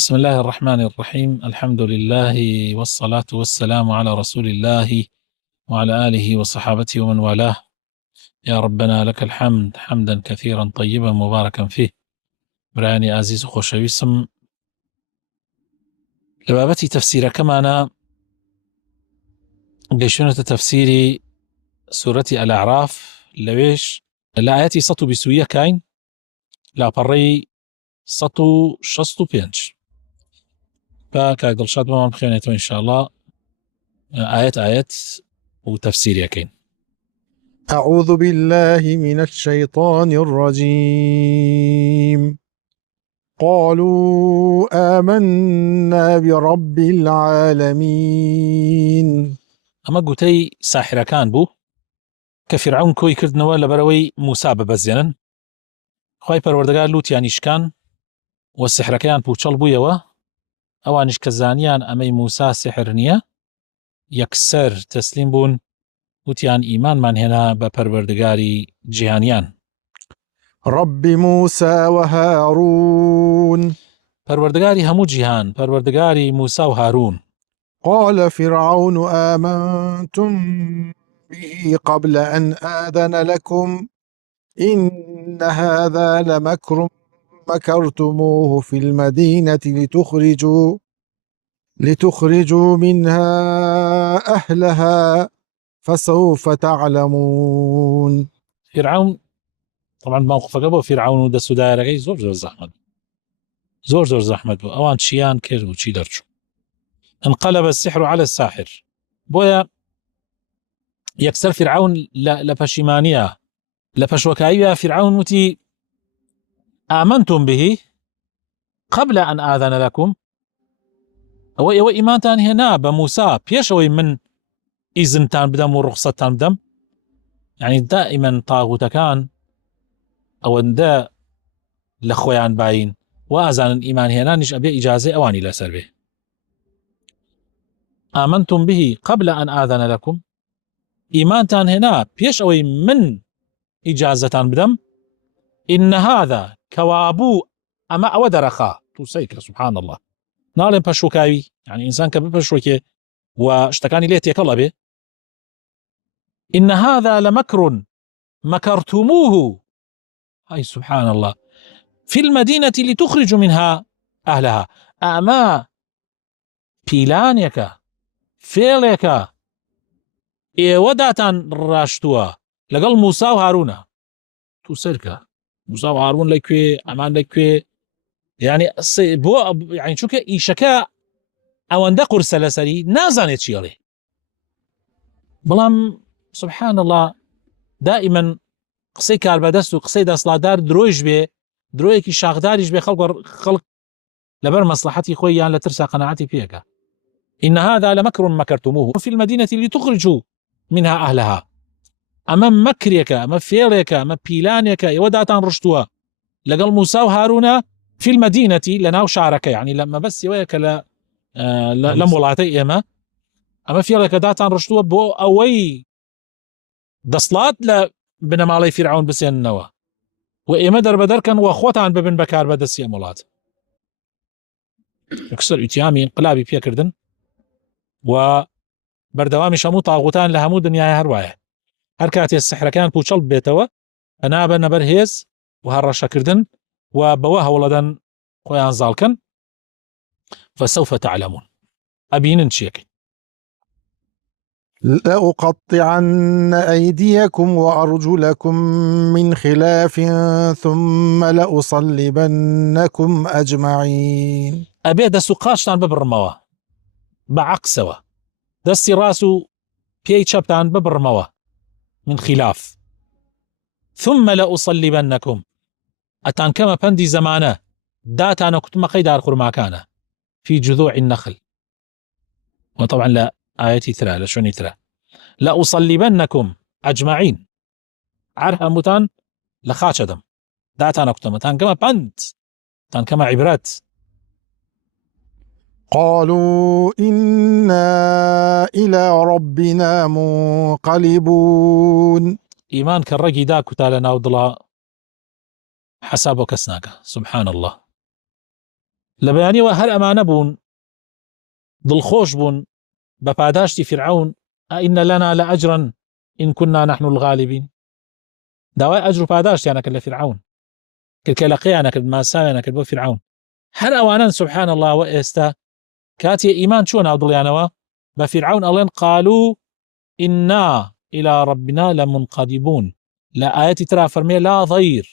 بسم الله الرحمن الرحيم. الحمد لله والصلاة والسلام على رسول الله وعلى آله وصحابته ومن والاه. يا ربنا لك الحمد حمدا كثيرا طيبا مباركا فيه. براني عزيز خوشويسم لبابتي تفسير كمانا قيشونة تفسيري سورة الأعراف لويش الآياتي سطو بسوية كاين لا بري سطو شستو بينج فكاك دلشاد بمان بخيونيتو إن شاء الله آيات وتفسير يكين. أعوذ بالله من الشيطان الرجيم. قالوا آمنا برب العالمين. أما قوتي ساحرة كان بو كفرعون كوي كردنوا لبروي موسى ببزينن خواهي پروردگار لوتيانيش كان والسحر كان بوچل بويوا اوانش كزانيان أمي موسى سحر نية يكسر تسليم بون وتيان إيمان من هنا بپروردگاري جهانيان رب موسى وهارون. پروردگاري همو جهان پروردگاري موسى وهارون. قال فرعون آمنتم به قبل أن آذن لكم إن هذا لمكر مكرتموه في المدينة لتخرجوا منها أهلها فسوف تعلمون. فرعون طبعا موقفك بو فرعون ودا سودايركي زور زحمت بو اوان شيان كر وشي درجو. انقلب السحر على الساحر بويا يكسر فرعون لفشيمانية لفشوكايا فرعون متي آمنتم به قبل أن آذن لكم أو إيمانتان هنا بموسى بيشوي من إذنتان بدم ورخصتان بدم يعني دائما طاغوتكان أو دا لخويان باين وآذان الإيمان هنا نش أبي إجازة أواني لا سر به. آمنتم به قبل أن آذن لكم إيمانتان هنا بيشوي من إجازتان بدم إن هذا كوابو أما أودرخا توسيك سبحان الله نالم بشوكاوي يعني إنسان كبشوكي واشتكاني ليه تيكلا به إن هذا لمكر مكرتموه هاي سبحان الله في المدينة لتخرج منها أهلها أما بيلانيك فيليك وداتان راشتوا لقل موسى وهارون توسيرك موسى وهارون لكوي أمان لكوي يعني بو يعني شو كإيشكا أو أن دقر سلسلي نازانت شيء بلام سبحان الله دائما قصي كاربدست وقصي دسلادار درويش بي درويكي شاغداريش بي خلق لبر مصلحتي خويا لترسى قناعتي فيك. إن هذا لمكر مكرتموه في المدينة لتخرجوا منها أهلها أما مكريك أما فيليك أما بيلانيك وداتان رشتوا لقل موسى وهارون في المدينة لناو شعرك يعني لما بس يويك لم ولاتي إما فيليك داتان رشتوا بو أوي دصلات لبنما علي فرعون بسين النوا وإما در بدر كان وأخوتان ببن بكار بدسي مولات يكسر اتيامي انقلابي فيها كردن وبردوامي شمو طاغوتان لهمو دنيا هرواية هركاتي السحر كان بوشل بيتوا أنا بنبر هيز وهرشا كردن وبواها ولدن خويان زالكن فسوف تعلمون أبين نشيك. لأقطعن أيديكم وأرجلكم من خلاف ثم لأصلبنكم أجمعين. أبي دستو قاشتان ببرموا بعقسوا دستي راسو بيي شبتان ببرموا من خلاف ثم لأصلبنكم أتان كما بندي زمانه داتانا كتما قيدار خرماكانا في جذوع النخل. وطبعا لا آيتي ترى لشوني ترى لأصلبنكم أجمعين عرها متان لخاشدم داتانا كتما تان كما بند تان كما عبرات. قالوا إنا إلى ربنا منقلبون. إيمان كالرقي داكو تالنا ودلا حسابك سناك سبحان الله لە بەیانیەوە هەر ئەمانە بوون دڵخۆش بوون بە پاداشتی فرعون ئائین لەنا لە ئەجرن ئین كنا نحن الغالبین داوای ئەجر و پاداشتیانەکرد لە فرعون کلکەلەقەیانەکرد ماساویانەکرد بۆ فرعون هەر ئەوانن سبحان الله و ئێستا کاتێ ئیمان چوە ناو دڵیانەوە بە فرعون ئەڵێن قالوا إنا إلى ربنا لمنقلبون لە ئاەتی ترا فەرمێ لا ضەیر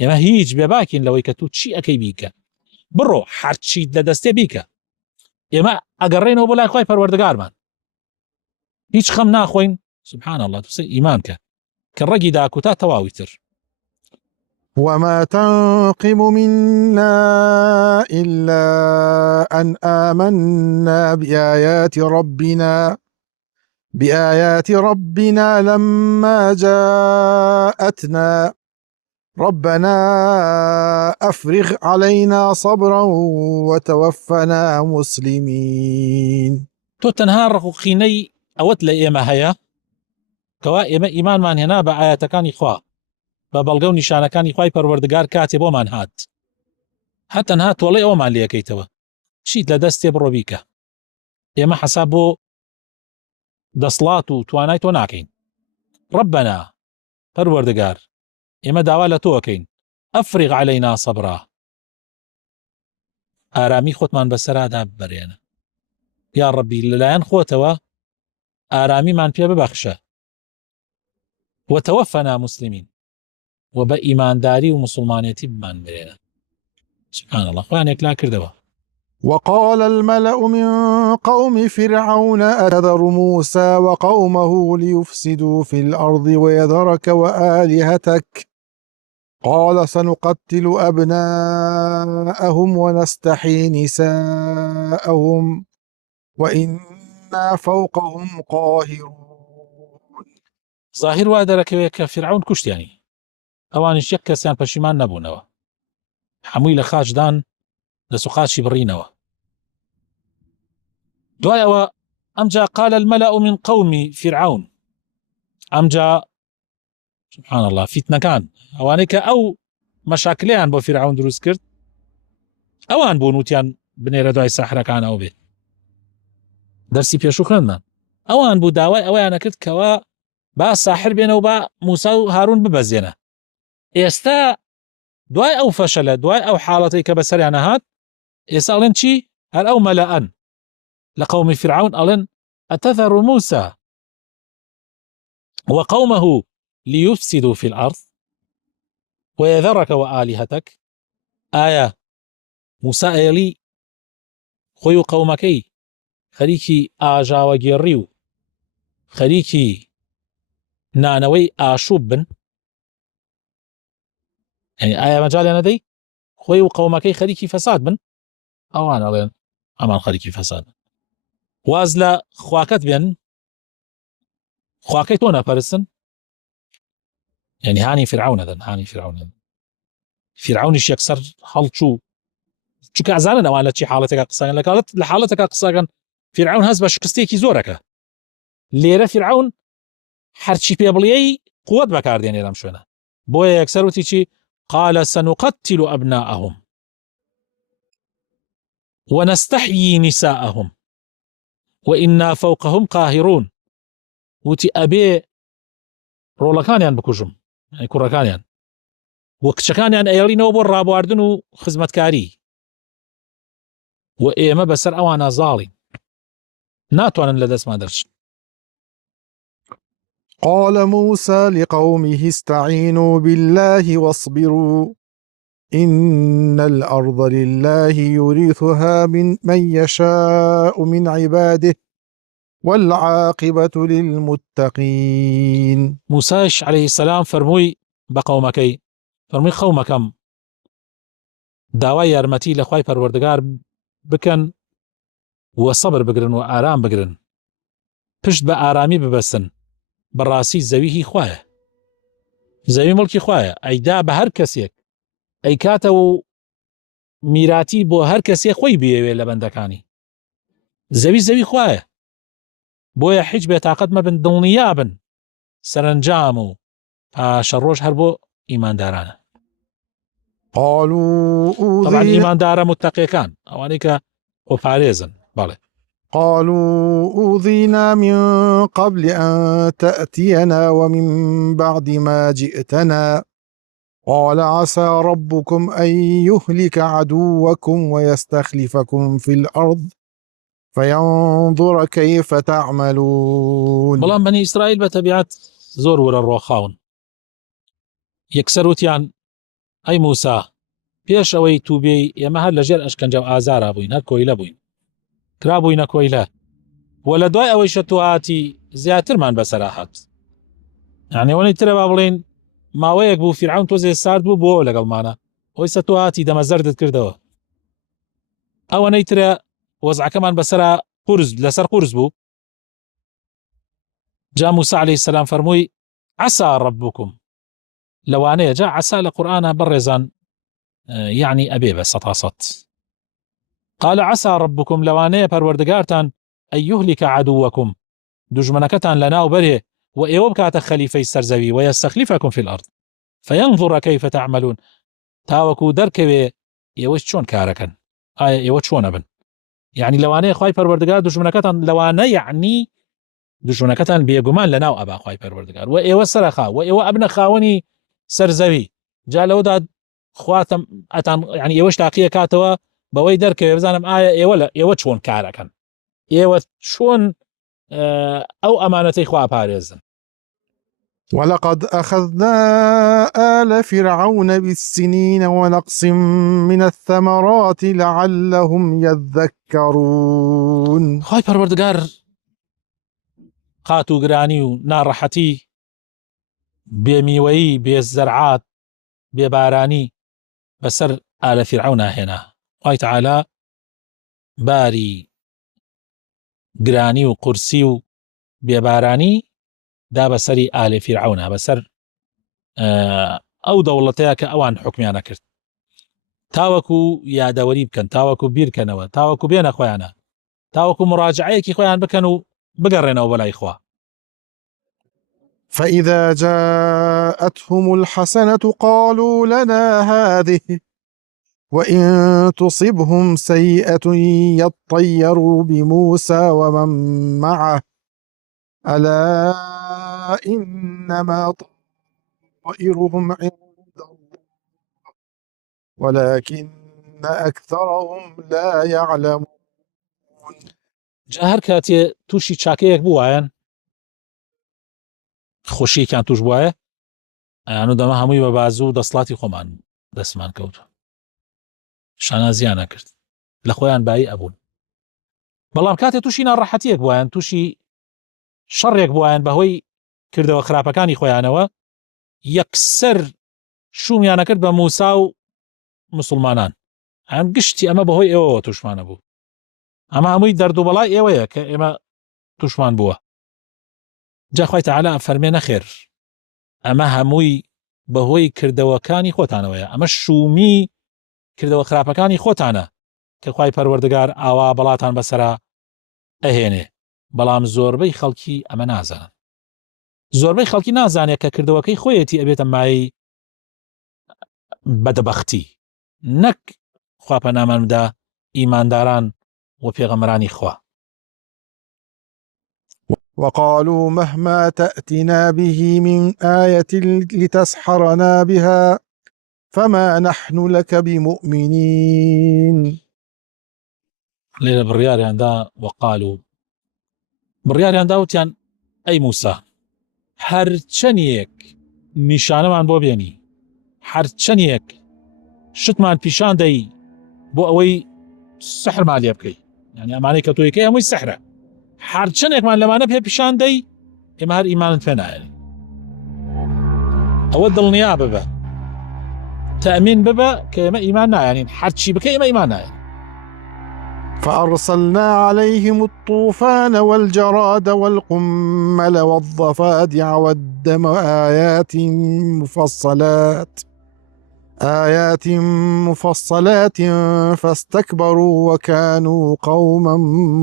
ئێمە هیچ بێباکین لەوەی کە تو چی ئەەکەی بیکە بڕۆ هەرچیت لە دەستێ بیکە ئێمە ئەگەڕێنەوە بۆ لای خوای پەروەردگارمان هیچ خەم ناخۆین سبحان الله توسێ ئیمان کە ڕەگی داکوتا تەواوی تر وما تنقم منا إلا أن آمنا بآيات ربنا لما جاءتنا ربنا أفرغ علينا صبرا وتوفنا مسلمين تۆ تەنها ڕقوقینەی ئەوەت لە ئێمە هەیە کەوا ئێمە ئیمانمان هێنا بە ئاەتەکانی خوا بە بەڵگە و نیشانەکانی خوای پەروەردگار کاتێ بۆمان هات هەتەنها تۆڵەی ئەومان لێەکەیتەوە چیت لە دەستێ بڕۆ بیکە ئێمە حەساب بۆ دەسڵات و توانای تۆ ناکەین ربنا پەروەردگار ئێمە داوا لە تۆەکەین ئەفریغ عەلەینا سەبرا ئارامی خۆتمان بەسەرادا ببەرێنە یا ڕەبی لەلایەن خۆتەوە ئارامیمان پێ ببەخشە وتەوەفەنا مسلمین و بە ئیمانداری و مسلمانێتی بمان برێنە سبحان الله خوانێک لا کردەوە وقال الملأ من قوم فرعون أتذر موسى وقومه ليفسدوا في الأرض ويذرك وآلهتك قال سنقتل أبناءهم ونستحيي نساءهم وإنا فوقهم قاهرون ظاهر وا دەرەکەوێت کە فرعون کوشتیانی ئەوانیش یەک کەسیان پەشیمان نەبوونەوە هەمووی لە خاچدان لە سوقاچی بڕینەوە دوای ئەوە ئەمجا قال الملأ من قوم فرعون ئەمجا سبحان الله فیتنەکان ئەوانەی کە ئەو مەشاکلیان بۆ فرعون دروست کرد ئەوان بوون وتیان بنێرە دوای ساحرەکانەوە بێت دەرسی پێشوو خوێندمان ئەوان بوو داوای ئەویانە کرد کەوا با ساحر بێنەوە با موسا و هارون ببەزێنە ئێستا دوای ئەو فەشەلە دوای ئەو حاڵەتەی کە بەسەریانە هات ئێستا ئەڵێن چی هەر ئەو مەلەئەن لە قەومی فرعون ئەڵێن ئەتەذەڕ موسى وقومه ليفسدوا في الأرض ويذرك وآلهتك آية موسى ئێڵی خۆی و قەومەکەی خەریکی ئاژاوەگێڕی و خەریکی نانەوەی ئاشوب بن يعني ئایا مەجالیان نەدەی خۆی و قەومەکەی خەریکی فەساد بن ئەوان ئەڵێن ئەمان خەریکی فەساد واز لە خواکەت بێن خواکەی تۆ نەپەرستن يعني هانی فرعونەدەن هانی فرعونەدەن فرعونیش یەکسەر هەڵچوو چونکە ئەزانن ئەوان لە چی حاڵەتێکا قسەکەن لە حاڵەتێکا قسەکەن فرعون هەست بە شکستێکی زۆرەکە لێرە فرعون هەرچی پێ بڵێی قووەت بەکاردێنێ لەم شوێنە بۆیە یەکسەر وتی چی قال سنقتل أبناءهم ونستحيي نساءهم وإنا فوقهم قاهرون وتی ئەبێ ڕۆڵەکانیان بکوژم کوڕەکانیان وە کچەکانیان ئەیڵینەوە بۆ ڕابواردن و خزمەتکاری و ئێمە بەسەر ئەوانە زاڵین ناتوانن لە دەستمان دەرچن قال موسى لقومه استعينوا بالله واصبروا إن الأرض لله يورثها من يشاء من عباده والعاقبة للمتقين موساش عليه السلام فرمووی بە قەومەکەی فەرمووی خەومەکەم داوای یارمەتی لە خوای پەروەردگار بکەن و سەبر بگرن و ئارام بگرن پشت بە ئارامی ببەستن بەڕاستی زەوی هی خوایە زەوی مڵکی خوایە ئەیدا بە هەر کەسێک ئەی کاتە و میراتی بۆ هەر کەسێ خۆی بێوێ لە بەندەکانی زەوی خوایە بۆیە هیچ بێتاقەت مەبن دڵنیا بن سەرنجام و پاشە ڕۆژ هەر بۆ ئیماندارانە قالوا طبعا أوذينا إيمان دار متقي كان أوانيك وفاريزن بالي. قالوا أوذينا من قبل أن تأتينا ومن بعد ما جئتنا قال عسى ربكم أن يهلك عدوكم ويستخلفكم في الأرض فينظر كيف تعملون. بەڵام بني إسرائيل بتبعات زور ورا الروخاون يكسر وتيان أي موسى پێش ئەوەی تووبێ ئێمە هەر لەژێر ئەشکەنجە و ئازارا بووین، هەر کۆیلە بووین، کرابووینە کۆیلە، وە لە دوای ئەوەی شەتوهاتی زیاترمان بەسەرا هات. یعنی ئەوەی ترە با بڵێن ماوەیەک بوو فیرعون تۆزێ سارد بوو بۆ لەگەڵمانە، ئەوەی سەتوهاتی دەمەزەردت کردەوە. ئەوەنەی ترە وەزعەکەمان بەسەرا قورس لەسەر قورس بوو. جا موسى عليه السلام فەرمووی عسى ربكم لەوانەیە جا عسى لە قورئانە بەڕێزان يعني أبي بسطاصت. قال عسى ربكم لوانية پروردگارتان أن يهلك عدوكم دجمنكتان لنا وبره وإيوبكات خليفي السرزوي ويستخلفكم في الأرض فينظر كيف تعملون تاوكو دركوي إيوش شون كاركن إيوش شون أبن يعني لوانية خواهي پروردگار دجمنكتان لوانية يعني دجمنكتان بيقمان لنا وأبا خواهي پروردگار وإيوش سرخا وإيوش أبن خاوني سرزوي جالو داد خواتم ئەتان يعني ئێوەش تاقیە کاتەوە بەوەی دەرکەوێ بزانم ئایا ئێوە چۆن کارەکەن، ئێوە چۆن ئەو ئەمانەتەی خوا پارێزن. ولقد أخذنا آل فرعون بالسنين ونقص من الثمرات لعلهم يذكرون. خوای پەروەردگار قات و گرانی و ناڕەحەتی بێمیوەیی بێزەرعات بێبارانی بسر آل فرعون هنا خوای تعالى باري گرانی و قرسی و بێبارانی دا بەسەری آل فرعون بەسەر ئەو دەوڵەتەیە کە ئەوان حکمیانە کرد تاوەکو یادەوەری بکەن تاوەکو بیرکەنەوە تاوەکو بێنە خۆیانە تاوەکو مراجعەیەکی خۆیان بکەن و بگەڕێنەوە بەلای خوا. فإذا جاءتهم الحسنة قالوا لنا هذه وإن تصبهم سيئة يطيروا بموسى ومن معه ألا إنما طائرهم عند الله ولكن أكثرهم لا يعلمون. جا هەر کاتێ تووشی چاکەیەک بووایەن خۆشیێکیان توش بواە ئەیان و دەمە هەمووی بە بازوو دەسڵاتی خۆمان دەستمان کەوت شانازیانە کرد لە خۆیان بایی ئەبوون. بەڵام کاتێ تووشی ناڕەحەتیەک بووایەن تووشی شەڕێک بووایەن بەهۆی کردەوە خراپەکانی خۆیانەوە یەکسەر شومیانە کرد بە موسا و مسلمانان ئەم گشتی ئەمە بەهۆی ئێوەوە توشمانە بوو ئەمە هەمووی دەرد و بەڵای ئێوەیە کە ئێمە توشمان بووە. جا خوای تعالی فەرمێ نەخێر ئەمە هەمووی بەهۆی کردەوەکانی خۆتانەوەیە ئەمە شومی کردەوە خراپەکانی خۆتانە کە خوای پەروەردگار ئاوا بەڵاتان بەسەرا ئەهێنێ. بەڵام زۆربەی خەڵکی ئەمە نازانن زۆربەی خەڵکی نازانێت کە کردەوەکەی خۆیەتی ئەبێتە مای بەدەبەختی نەک خوا پەنامان بدا ئیمانداران و پێغەمبەرانی خوا. وقالوا مهما تأتنا به من آية لتسحرنا بها فما نحن لك بمؤمنين. لێرە بڕیاریاندا وقالوا بڕیاریاندا وتیان ئەی موسا هەرچەندێک نیشانەمان بۆ بێنی هەرچەندێک شتمان پیشان دەی بۆ ئەوەی سحرمان لێ بکەی یعنی ئەمانەی کە تۆ یەکەی هەمووی سحرە هەرچەندێکمان لەمانە پێ پیشان دەی ئێمە هەر ئیمانت پێ نایەنین. ئەوە دڵنیا ببە تەمین ببە کە ئێمە ئیمان نایەنین هەرچی بکە ئێمە ئیمان نایەنین. فأرسلنا عليهم الطوفان والجراد والقمل والضفادع والدم آيات مفصلات فاستكبروا وكانوا قوما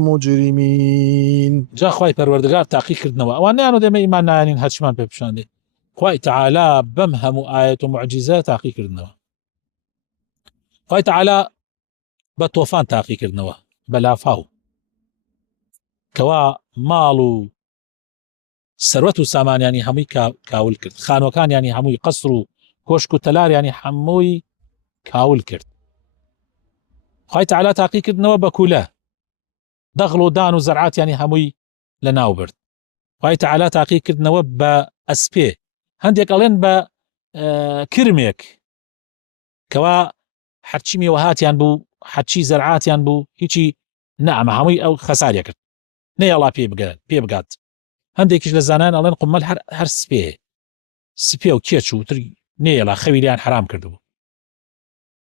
مجرمين. جا خوای پەروەردگار تاقی کردنەوە ئەوان نەیانۆ دێمە ئیمان نایەنین هەرچمان پێ پیشان دێ خوای تعالی بەم هەموو ئاەت و معجیزە تاقی کردنەوە خوای تعالی بە تۆفان تاقیکردنەوە بە لافاو کەوا ماڵ و سەروەت و سامانیانی هەمووی کاول کرد، خانوەکانیانی هەمووی قەسر و کۆشک و تەلاریانی هەمووی کاول کرد. خوای تعالی تاقیکردنەوە بە کولە، دەغڵ و دان و زەرعاتیانی هەمووی لە ناو برد. خوای تعالی تاقیکردنەوە بە ئەسپێ، هەندێک ئەڵێن بە کرمێک کەوا هەرچی میوەهاتیان بوو، هەرچی زەرعاتیان بوو، هیچی نەئەمە هەمووی ئەو خەساریە کرد، نەیەڵا پێ بگات. هەندێکیش لە زانایان ئەڵێن قومەل هەر سپێ و کێچ و تری نەیەڵا خەویلیان حرام کردبوو.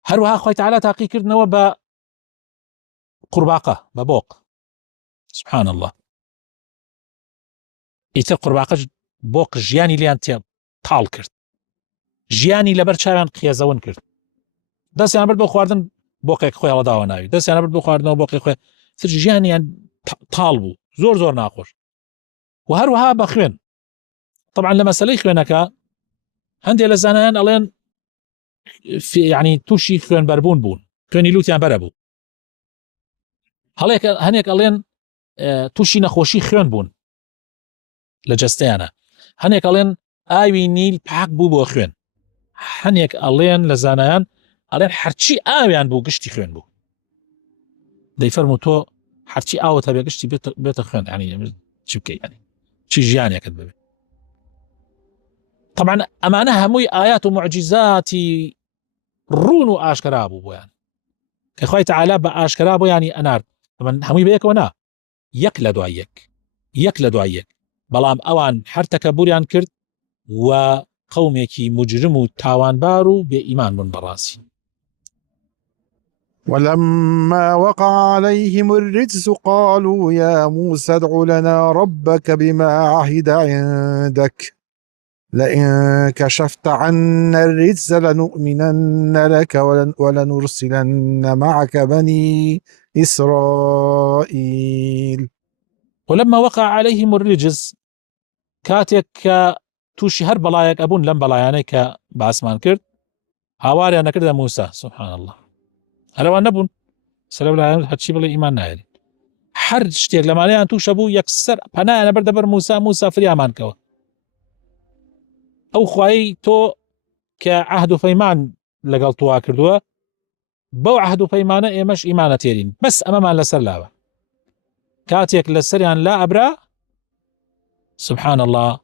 هەروەها خوای تعالی تاقیکردنەوە بە قورباقە، بە بۆق. سبحان الله، ئیتر قورباقەش بۆق ژیانی لیان تاڵ کرد، ژیانی لەبەر چاویان قێزەون کرد. دەستیان برد بۆ خواردن بۆقێک خۆی هەڵداوە ناوی، دەستیان برد بۆ خواردنەوە بۆقی خۆی، تر ژیانیان تاڵ بوو، زۆر ناخۆش. و هەروەها بە خوێن. طبعا لە مەسەلەی خوێنەکە هەندێک لە زانایان ئەڵێن یعنی تووشی خوێنبەربوون بوون، خوێنی لوتیان بەرە بوو. هەنێک ئەڵێن تووشی نەخۆشی خوێن بوون لە جەستەیانە، هەنێک ئەڵێن ئاوی نیل پاک بوو بۆ خوێن، هەنێک ئەڵێن لە زانایان ئەڵێن هەرچی ئاویان بوو گشتی خوێن بوو. دەیفەرموو تۆ هەرچی ئاوت هەبێ گشتی بێتە خوێن، ینی چی بکەی، ینی چی ژیانێکت ببێ. طبعا ئەمانە هەمووی ئايات و معجزاتی ڕوون و ئاشکرا بوو بۆیان کە خوای تعالی بە ئاشکرا بۆیانی ئەنارد. هەمووی بەیەکەوە نا، یەک لە دوای یەک، بەڵام ئەوان هەر تەکەبوریان کرد و قەومێکی مجرم و تاوانبار و بێ ئیمان بوون بەڕاستی. ولما وقع عليهم الرجس قالوا يا موسى ادع لنا ربك بما عهد عندك لئن كشفت عنا الرجس لنؤمنن لك ولنرسلن معك بني إسرائيل. ولما وقع عليهم الرجس كاتك توشي هر بلايك أبون لم بلايانك باسمان كرد هاواري أنا كرد موسى سبحان الله هلوان نبون سلام الله هاتشي بلا إيمان نايري هر شتێک لەمانەیان تووشە بوو یەکسەر پەنایانە بەردەبەر موسا فریامان کەوە. ئەو خوای تۆ کە عەهد و پەیمان لەگەڵ تۆوا کردووە بەو عەهد و پەیمانە ئێمەش ئیمانە تێرین، بەس ئەمەمان لەسەر لاوە. کاتێک لەسەریان لا ئەبرا سبحان الله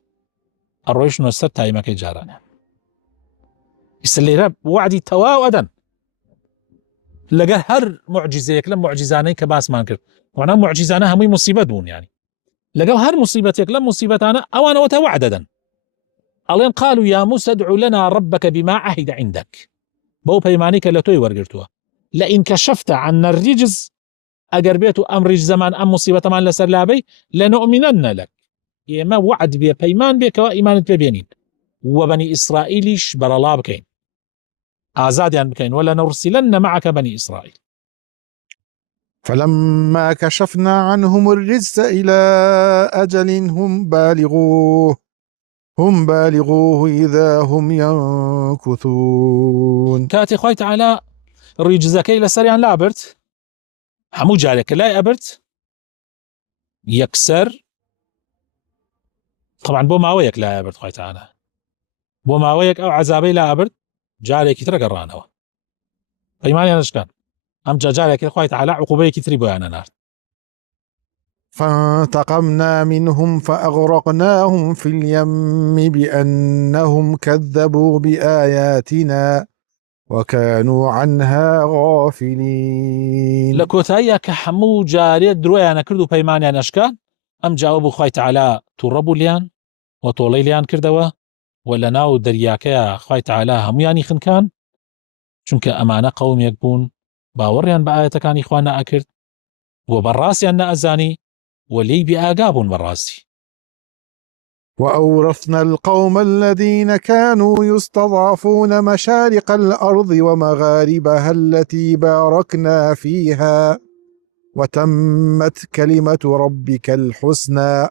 ئەڕۆیشتنەوە سەر تایمەکەی جارانە. ئیستا لێرە وعدی تەواو ئەدەن لەگەر هەر معجزەیەک لەم معجزانەی کە باسمان کرد. وانە معجزانە هەمووی موسیبەت بوون، ینی لەگەڵ هەر موسیبەتێک لەم موسیبەتانە ئەوانەوە وعد دەدەن. ئەڵێن قالوا يا موسى ادع لنا ربك بما عهد عندك، بەو پەیمانەی کە لە تۆی وەرگرتووە، لئن كشفت عنا الرجز ئەگەر بێت و ئەم ریجزەمان ئەم موسیبەتەمان لەسەر لابەی لنؤمنن لك، ئێمە وعد بێ پەیمان بێکەوە ئیمانت پێبێنین و بەنی ئیسرائیلیش بەرەڵا بکەین، ئازادیان بکەین، ولنرسلن معك بني إسرائيل. فلما كشفنا عنهم الرجس إلى أجل هم بالغوه إذا هم ينكثون. كاتي خوای تعالی ڕیجزەکەی لەسەریان لابرد، هەموو جارێکە لای ئەبرد یەکسەر، طبعا بۆ ماوەیەک لای ئەبرد خوای تعالی، بۆ ماوەیەک ئەو عەزابەی لا ئەبرد جارێکی ترە گەڕانەوە پەیمانیان نشکان، ئەم جارێکی خوای تعالی عقوبەیەکی تری بۆیانە نارد. فانتقمنا منهم فأغرقناهم في اليم بأنهم كذبوا بآياتنا وكانوا عنها غافلين. لكوتايا كحمو جاريت درويانا كردو بيمانيان أشكان أم جاوبوا خوي تعالى تربوا ليان وطولي ليان كردوا ولا ناو درياكيا خوي تعالى همياني خنكان چونك أمانة قوم يكبون باوريان بآياتكان إخوانا أكرد وبراسيان نأزاني ولي بآقابون براسي. وأورثنا القوم الذين كانوا يستضعفون مشارق الأرض ومغاربها التي باركنا فيها وتمت كلمة ربك الحسنى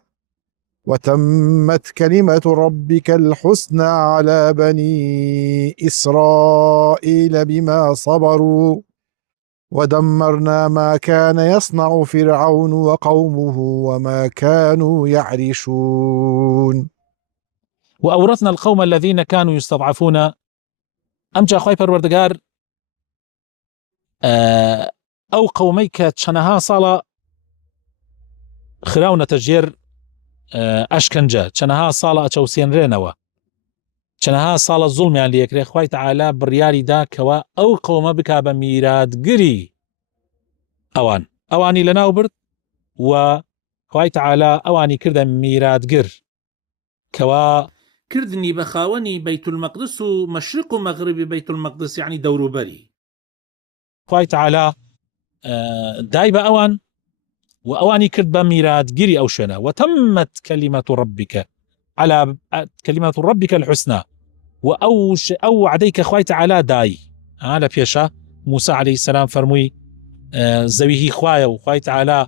وتمت كلمة ربك الحسنى على بني إسرائيل بما صبروا ودمرنا ما كان يصنع فرعون وقومه وما كانوا يعرشون. وأورثنا القوم الذين كانوا يستضعفون أمجا خوي پروردگار أو قوميك تشنها صالة خراونة تجير أشكنجة تشنها صالة أتوسين رينوا تشنها صالة الظلم يعني ليكري خوي تعالى برياري دا كوا أو قوم بك بميراد قري أواني لنا وبرد وخوي تعالى أواني كردا ميراد قر كوا كردني بخاوني بيت المقدس ومشرق ومغرب بيت المقدس يعني دور بري خوي تعالى دايب أوان وأواني كرد بميراد قري أو شنا وتمت كلمة ربك على كلمة ربك الحسنى أو عديك خوي تعالى داي على بيشا موسى عليه السلام فرموي زويه خوايا وخوي تعالى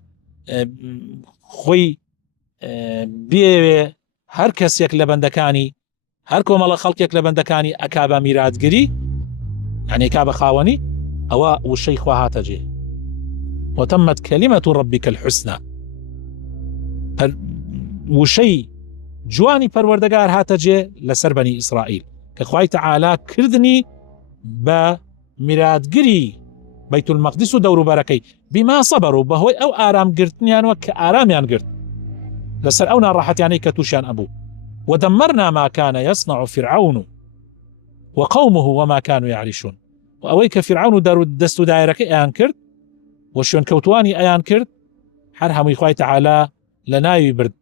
خوي بي هر کەسێک لە بەندەکانی هەر کۆمەڵە خەڵکێک لە بەندەکانی ئەکا بە میراتگری یعنی کا بە خاوەنی ئەوە وشەی خوا هاتە جێ وتمت كلمة ربك الحسنى وشەی جوانی پەروەردەگار هاتە جێ لەسەر بەنی ئیسرائیل کە خوای تەعالا کردنی بە میراتگری بەیت المەقدس و دەوروبەرەکەی بما صبروا بەهۆی ئەو ئارامگرتنیانەوە کە ئارامیان گرت لسر أو ناڕەحەتیانەی يعني كتوشان أبو ودمرنا ما كان يصنع فرعون وقومه وما كانوا يعرشون وأويك فرعون دەست و دایرەکەی ئەیان کرد وشوێن کەوتوانی ئەیان کرد هەر هەمووی خوای تەعالا لە ناوی برد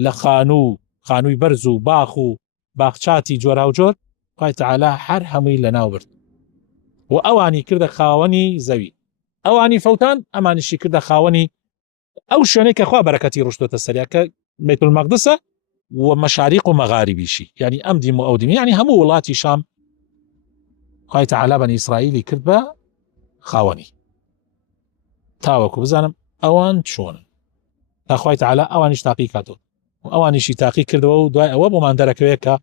لە خانووی بەرز و باخ و باخچاتی جۆرا و جۆر خوای تەعالا هەر هەمووی لە ناو برد و ئەوانی کردە خاوەنی زەوی ئەوانی فەوتان ئەمانیشی کردە خاوەنی أو شوێنەی کە خوا بەرەکەتی ڕشتۆتە سەریا کە بەیت المەقدسە و مەشاریق و مەغاریبیشی یعنی ئەم دیم و ئەو دیمی یعنی هەموو وڵاتی شام خوای تەعالا بەنی ئیسرائیلی کرد بە خاوەنی تاوەکو بزانم ئەوان چۆنن تا خوای تەعالا ئەوانیش تاقی کاتەوە و ئەوانیشی تاقی کردەوە و دوای ئەوە بۆمان دەرەکەوێت کە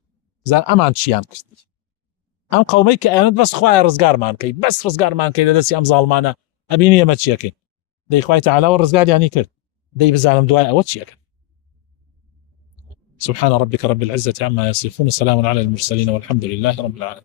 زان ئەمان چیان کردی ئەم قەومەی کە ئەیانت بەس خوای ڕزگارمان کەی بەس ڕزگارمان کەی لە دەستی ئەم زاڵمانە ئەبینی ئێمە چیەکەین دەی خوای تەعالا و ڕزگاریانی کرد دەی بزانم دوای ئەوە چیەکەن. سبحان ربك رب العزة عما يصفون، سلام على المرسلين والحمد لله رب العالمين.